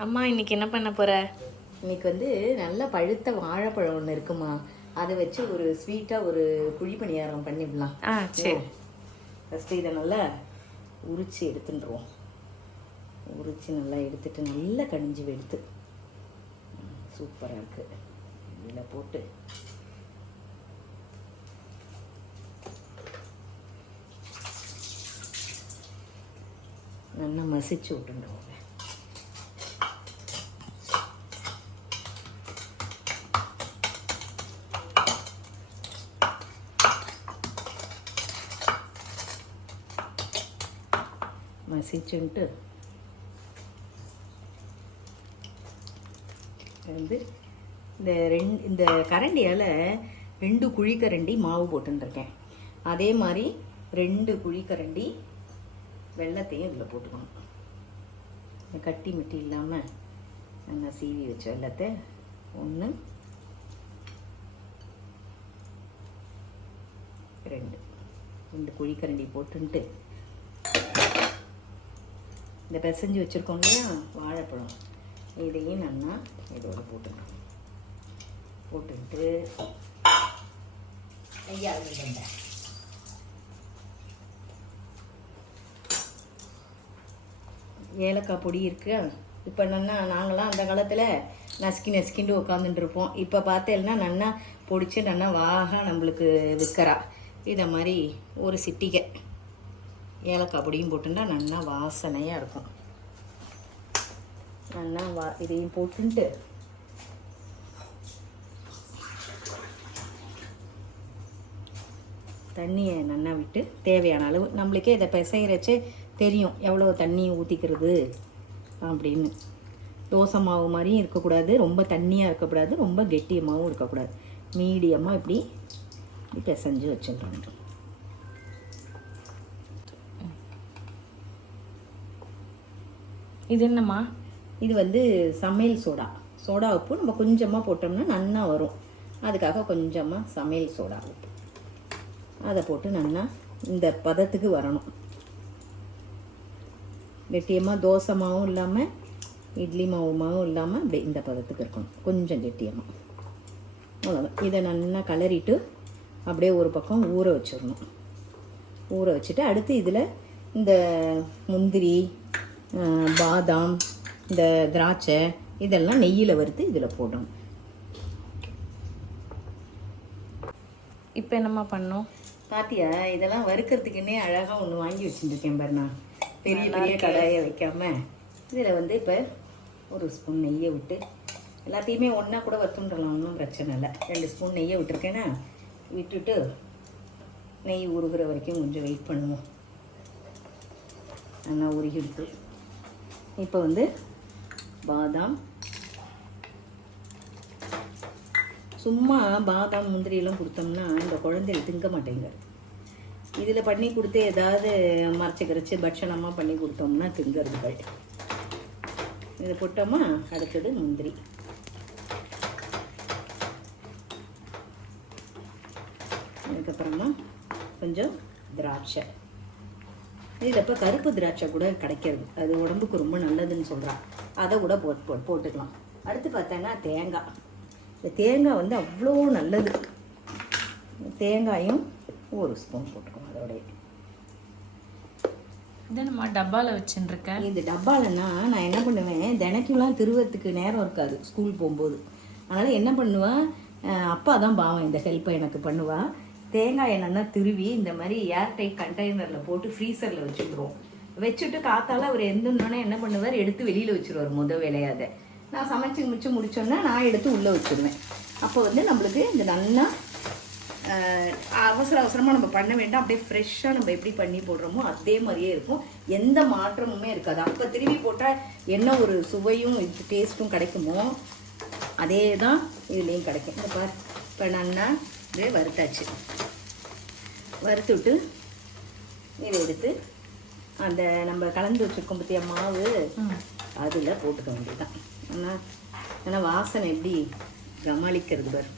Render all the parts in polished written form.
அம்மா இன்னைக்கு என்ன பண்ண போற? இன்னைக்கு வந்து நல்ல பழுத்த வாழைப்பழம் ஒன்று இருக்குமா, அதை வச்சு ஒரு ஸ்வீட்டாக ஒரு குழி பணியாரம் பண்ணிடலாம். சரி. ஃபஸ்ட்டு இதை நல்லா உரித்து எடுத்துட்டுருவோம். உரித்து நல்லா எடுத்துட்டு நல்லா கனிஞ்சு எடுத்து சூப்பராக இருக்குது. இதில் போட்டு நல்லா மசிச்சு விட்டுருவோம். மசிச்சுன்ட்டு வந்து இந்த கரண்டியால் 2 குழிக்கரண்டி மாவு போட்டுருக்கேன். அதே மாதிரி 2 குழிக்கரண்டி வெல்லத்தையும் இதில் போட்டுக்கணும். கட்டி மிட்டி இல்லாமல் நல்லா சீவி வச்ச வெல்லத்தை 1 2 குழிக்கரண்டி போட்டுன்ட்டு இந்த பிசைஞ்சு வச்சுருக்கோம் இல்லையா வாழைப்பழம், இதையும் நல்லா இதோட போட்டுக்கணும். போட்டுக்கிட்டு ஐயா ஏலக்காய் பொடி இருக்கு. இப்போ நல்லா நாங்களாம் அந்த காலத்தில் நசுக்கிண்டு உட்காந்துட்டு இருப்போம். இப்போ பார்த்தேன்னா நல்லா பொடிச்சு நல்லா வாகா நம்மளுக்கு விற்கிறா. இதை மாதிரி ஒரு சிட்டிகை ஏலக்காய் பொடியும் போட்டுன்னா நல்லா வாசனையாக இருக்கும். நல்லா இதையும் போட்டுன்ட்டு தண்ணியை நல்லா விட்டு தேவையான அளவு நம்மளுக்கே இதை பிசைகிறச்சே தெரியும் எவ்வளோ தண்ணி ஊற்றிக்கிறது அப்படின்னு. தோசை மாவு மாதிரியும் இருக்கக்கூடாது, ரொம்ப தண்ணியாக இருக்கக்கூடாது, ரொம்ப கெட்டியமாகவும் இருக்கக்கூடாது. மீடியமாக இப்படி பிசைஞ்சு வச்சுருக்கோம். இது என்னம்மா? இது வந்து சமையல் சோடா உப்பு நம்ம கொஞ்சமாக போட்டோம்னா நல்லா வரும். அதுக்காக கொஞ்சமாக சமையல் சோடா உப்பு அதை போட்டு நல்லா இந்த பதத்துக்கு வரணும். கெட்டியமாக தோசை மாவும் இல்லாமல் இட்லி மாவும் இல்லாமல் அப்படி இந்த பதத்துக்கு இருக்கணும். கொஞ்சம் கெட்டியமாக அவ்வளோதான். இதை நல்லா கலரிட்டு அப்படியே ஒரு பக்கம் ஊற வச்சிடணும். ஊற வச்சுட்டு அடுத்து இதில் இந்த முந்திரி, பாதாம், இந்த திராட்சை இதெல்லாம் நெய்யில் வறுத்து இதில் போடணும். இப்போ என்னம்மா பண்ணோம்? பாத்தியா, இதெல்லாம் வறுக்கிறதுக்குன்னே அழகாக ஒன்று வாங்கி வச்சுருக்கேன் பாரு. நான் பெரிய பெரிய கடாயை வைக்காமல் இதில் வந்து இப்போ ஒரு ஸ்பூன் நெய்யை விட்டு எல்லாத்தையுமே ஒன்றா கூட வறுத்துடலாம், ஒன்றும் பிரச்சனை இல்லை. 2 ஸ்பூன் நெய்யை விட்டுருக்கேன்னா விட்டுட்டு நெய் உருகிற வரைக்கும் கொஞ்சம் வெயிட் பண்ணுவோம். நல்லா உருகிடுத்து. இப்போ வந்து பாதாம், சும்மா பாதாம் முந்திரியெல்லாம் கொடுத்தோம்னா இந்த குழந்தைகள் திங்க மாட்டேங்க. இதில் பண்ணி கொடுத்து ஏதாவது மறைச்சி பட்சணமாக பண்ணி கொடுத்தோம்னா திங்கிறதுகள். இதை போட்டோமா அடுத்தது முந்திரி, அதுக்கப்புறமா கொஞ்சம் திராட்சை. இதில் இப்போ கருப்பு திராட்சை கூட கிடைக்கிறது, அது உடம்புக்கு ரொம்ப நல்லதுன்னு சொல்கிறான். அதை கூட போட்டுக்கலாம். அடுத்து பார்த்தோன்னா தேங்காய். இந்த தேங்காய் வந்து அவ்வளோ நல்லது. தேங்காயும் 1 ஸ்பூன் போட்டுக்கோங்க. அதோடைய இதை நம்ம டப்பாவில் வச்சுருக்கேன். இந்த டப்பாலன்னா நான் என்ன பண்ணுவேன், தினைக்கும்லாம் திருவத்துக்கு நேரம் இருக்காது ஸ்கூல் போகும்போது. அதனால் என்ன பண்ணுவேன், அப்பா தான் பாவம் இந்த ஹெல்ப்பை எனக்கு பண்ணுவாள். தேங்காய் எண்ணெய்னா திருவி இந்த மாதிரி ஏர்டைட் கண்டெய்னரில் போட்டு ஃப்ரீசரில் வச்சுருவோம். வச்சுட்டு காத்தால் அவர் எந்தோன்னே என்ன பண்ணுவார், எடுத்து வெளியில் வச்சுருவார். வேலையாத நான் சமைச்சு முடிச்சோன்னா நான் எடுத்து உள்ளே வச்சுருவேன். அப்போ வந்து நம்மளுக்கு இந்த நல்லா அவசரமாக நம்ம பண்ண வேண்டாம். அப்படியே ஃப்ரெஷ்ஷாக நம்ம எப்படி பண்ணி போடுறோமோ அதே மாதிரியே இருக்கும். எந்த மாற்றமுமே இருக்காது. அப்போ திரும்பி போட்டால் என்ன ஒரு சுவையும் இது டேஸ்ட்டும் கிடைக்குமோ அதே தான் இதுலேயும் கிடைக்கும். இந்த பார், இப்போ நல்லா இதே வறுத்தாச்சு. வறுத்து விட்டு இதை எடுத்து அந்த நம்ம கலந்து வச்சுருக்கோம் பற்றிய மாவு அதில் போட்டுக்க வேண்டியதுதான். ஆனால் வாசனை எப்படி கமாளிக்கிறது பார்.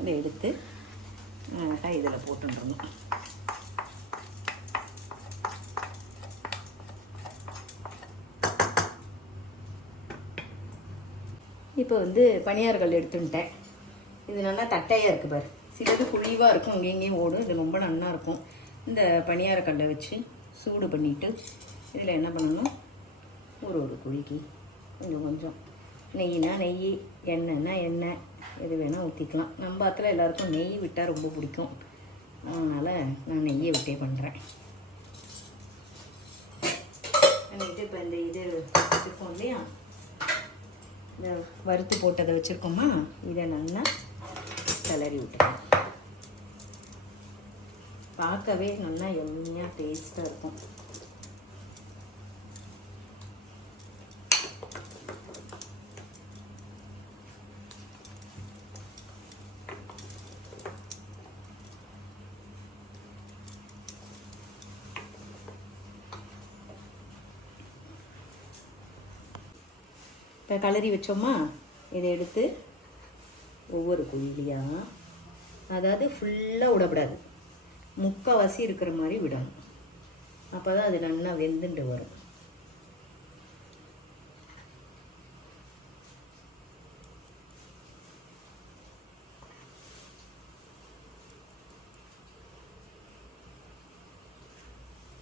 இதை எடுத்து இதில் போட்டுடணும். இப்போ வந்து பனியாரக்கல் எடுத்துட்டேன். இது நல்லா தட்டையாக இருக்குது பாரு. சிலது குழிவாக இருக்கும், அங்கே எங்கேயும் ஓடும். இது ரொம்ப நல்லா இருக்கும். இந்த பனியாரக்கல்லை வச்சு சூடு பண்ணிவிட்டு இதில் என்ன பண்ணணும், ஒரு குழிக்கு கொஞ்சம் கொஞ்சம் நெய்னா நெய், எண்ணெய்னா எண்ணெய், எது வேணால் ஊற்றிக்கலாம். நம்ம பாத்தில் எல்லாருக்கும் நெய் விட்டால் ரொம்ப பிடிக்கும். அதனால் நான் நெய்யை விட்டே பண்ணுறேன். பண்ணிட்டு இப்போ இந்த இது வச்சுருக்கோம் இல்லையா, இந்த வறுத்து போட்டதை வச்சுருக்கோமா, இதை நல்லா கிளறி விட்டுக்கலாம். பார்க்கவே நல்லா எம்மியாக டேஸ்ட்டாக இருக்கும். இப்போ கலரி வச்சோமா, இதை எடுத்து ஒவ்வொரு குழியாக, அதாவது ஃபுல்லாக விடக்கூடாது, முக்கால்வாசி இருக்கிற மாதிரி விடணும். அப்போ தான் அது நல்லா வெந்துட்டு வரும்.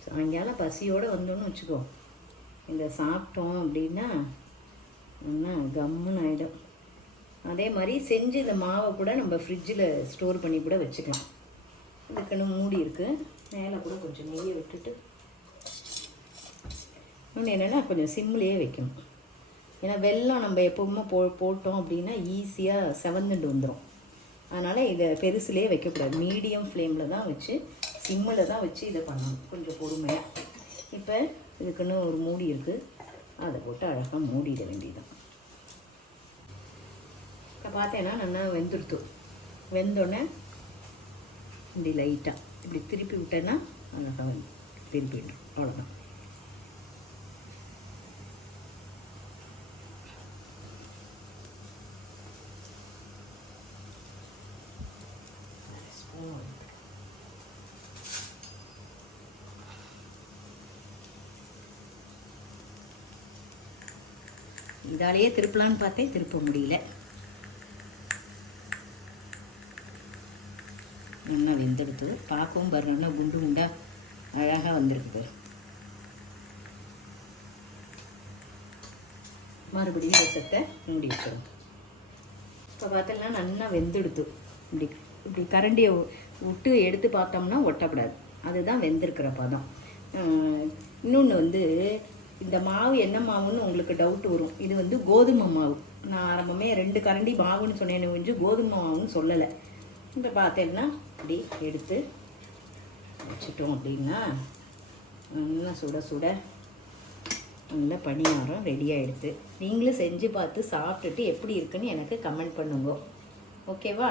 சாயங்காலம் பசியோடு வந்தோன்னு வச்சுக்கோ, இந்த சாப்பிட்டோம் அப்படின்னா நல்லா கம்முன்னு ஆகிடும். அதே மாதிரி செஞ்சு இந்த மாவை கூட நம்ம ஃப்ரிட்ஜில் ஸ்டோர் பண்ணி கூட வச்சுக்கலாம். இதுக்குன்னு மூடி இருக்குது, மேலே கூட கொஞ்சம் நெய்யை விட்டுட்டு. இன்னொன்று என்னென்னா கொஞ்சம் சிம்லேயே வைக்கணும். ஏன்னா வெல்லம் நம்ம எப்போவுமே போட்டோம் அப்படின்னா ஈஸியாக செவந்துட்டு வந்துடும். அதனால் இதை பெருசுலேயே வைக்கக்கூடாது, மீடியம் ஃப்ளேமில் தான் வச்சு, சிம்மில் தான் வச்சு இதை பண்ணணும், கொஞ்சம் பொறுமையாக. இப்போ இதுக்குன்னு ஒரு மூடி இருக்குது, அதை போட்டு அழகாக மூடிட வேண்டியதுதான். இப்போ பார்த்தேன்னா நல்லா வெந்துடுத்து. வெந்தோடனே இப்படி லைட்டாக இப்படி திருப்பி விட்டேன்னா அழகாக வந்து திருப்பிடும். அவ்வளோதான். இதாலேயே திருப்பலான்னு பார்த்தேன், திருப்ப முடியல. நல்லா வெந்தெடுத்து பார்க்கவும் பாரு, நல்லா குண்டு குண்டா அழகாக வந்திருக்கு. மறுபடியும் ரசத்தை மூடி வச்சிடும். இப்போ பார்த்தோம்னா நல்லா வெந்தெடுத்து இப்படி இப்படி கரண்டியை விட்டு எடுத்து பார்த்தோம்னா ஒட்டக்கூடாது. அதுதான் வெந்திருக்கிற பதம். இன்னொன்று வந்து இந்த மாவு என்ன மாவுன்னு உங்களுக்கு டவுட் வரும். இது வந்து கோதுமை மாவு. நான் ஆரம்பமே 2 கரண்டி மாவுன்னு சொன்னேன்னு கொஞ்சம் கோதுமை மாவுன்னு சொல்லலை. இப்போ பார்த்தேன்னா இப்படி எடுத்து வச்சுட்டோம் அப்படின்னா நல்லா சுட சுட நல்ல பணியாரம் ரெடியாக எடுத்து நீங்களும் செஞ்சு பார்த்து சாப்பிட்டுட்டு எப்படி இருக்குன்னு எனக்கு கமெண்ட் பண்ணுங்க. ஓகேவா?